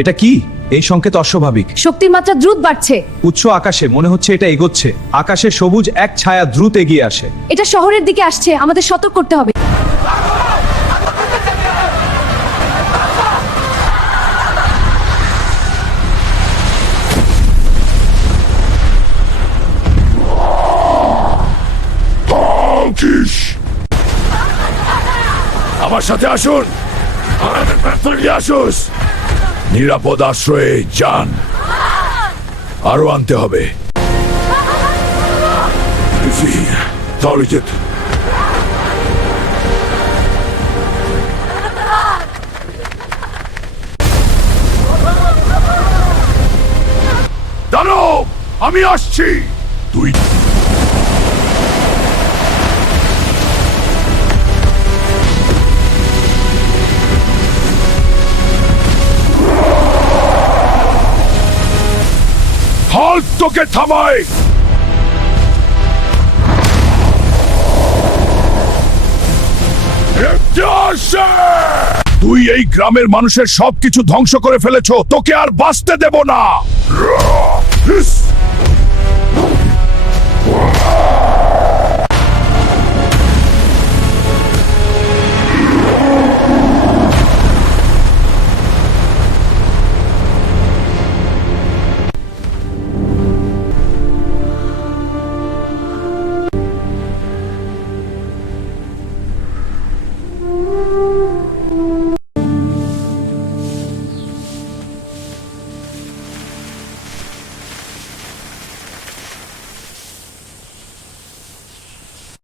এটা কি? এই সংকেত অস্বাভাবিক। শক্তির মাত্রা দ্রুত বাড়ছে। উচ্চ আকাশে মনে হচ্ছে এটা এগোচ্ছে। আকাশে সবুজ এক ছায়া দ্রুত এগিয়ে আসে। এটা শহরের দিকে আসছে, আমাদের সতর্ক করতে হবে। আমার সাথে আসুন, আসুস। নিরাপদ আশ্রয়ে যান, আরো আনতে হবে। দানব, আমি আসছি। তুই হাল্ক তোকে থামায়। তুই এই গ্রামের মানুষের সবকিছু ধ্বংস করে ফেলেছো, তোকে আর বাঁচতে দেব না।